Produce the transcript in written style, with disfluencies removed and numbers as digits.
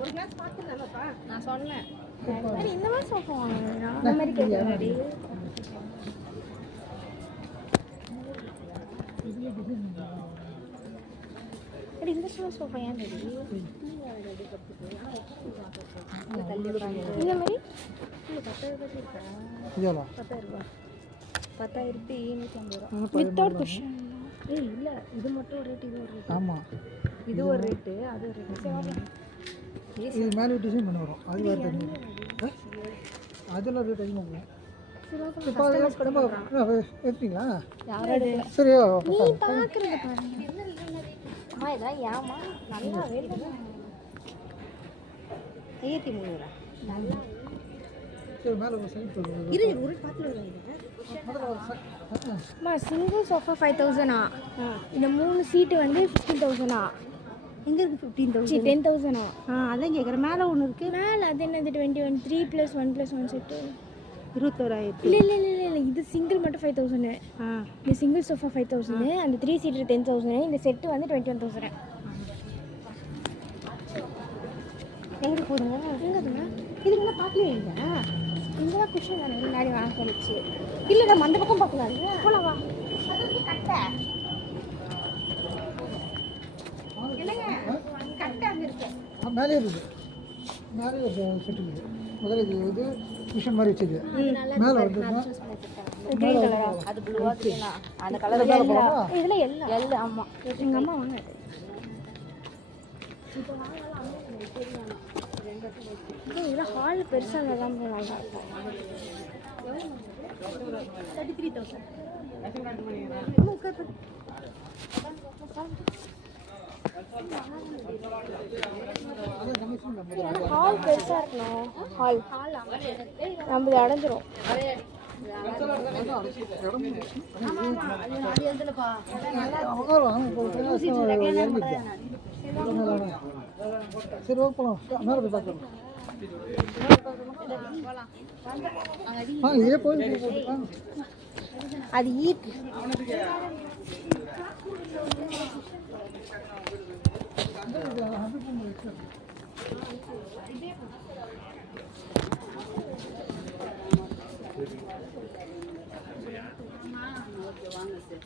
ஒரு கிளாஸ் பாத்துறேன்ப்பா நான் சொன்னேன் இந்த மாதிரி சோஃபா வாங்குறேன் அந்த மாதிரி கேட்குறேன் இந்த சோஃபா ஏன் இந்த மாதிரி 10,000 வித்தவுட் குஷன் இல்லை இது மட்டும் ஒரு ரேட் இது ஒரு ரேட் ஆமாம் இது ஒரு ரேட்டு அது ஒரு ரேட்டு இது மேலே டிசைன் பண்ண வரும் அது வேறு தண்ணி அதெல்லாம் ரேட் அதிகமாக எடுத்தீங்களா சரி நீ பார்க்குறது பாருங்க அம்மா இதான் ஏமா நல்லா வேலை 1300 நல்லா சரி மேலே ஒரு சைட் போடுவோம் இரு ஒரு பாத்து அம்மா சிங்கிள் சோஃபா 5,000 இந்த 3 சீட்டு வந்து 15,000 எங்க இருக்கு 15,000 10,000 அதான் கேக்குறேன் மேல ஒன்னு இருக்கு மேலே அது என்னது 21 3 + 1 + 1 செட்டு 21,000 இல்லை இல்லை இல்லை இல்லை இது சிங்கிள் மட்டும் 5,000 இந்த சிங்கிள் சோஃபா 5,000 அந்த 3 சீட்டர் 10,000 இந்த செட்டு வந்து 21,000 எங்க போதுங்க எங்கதுங்க இதுக்கு என்ன பாக்கலையே இல்ல இங்கே தான் குஷன் தானே முன்னாடி வாங்க சொல்லிச்சு இல்ல நம்ம அந்த பக்கம் பார்க்கலாம் போலாம் வா கட்டை இல்லைங்க கட்டை அங்க இருக்கு மேலே இருக்குது மேலே ஒரு செட்டு இருக்குது முதல்ல இது மிஷின் மாதிரி வச்சது மேலே வந்து கிரீன் கலரா அது ப்ளூவா கிரீனா அந்த கலர் மேலே போகலாமா இதில் எல்லாம் ஆமா எங்கள் அம்மா வாங்க இதெல்லாம் ஹால் பெருசாக தான் நல்லா இருக்கும் 33,000 ஹால் பெருசாக இருக்கணும் ஹால் நம்ம அடைஞ்சிரும் சரி ஓகே போகலாம் மேலே போய் பார்க்கலாம் இதே போய் அது ஈட்டு வாங்க சார்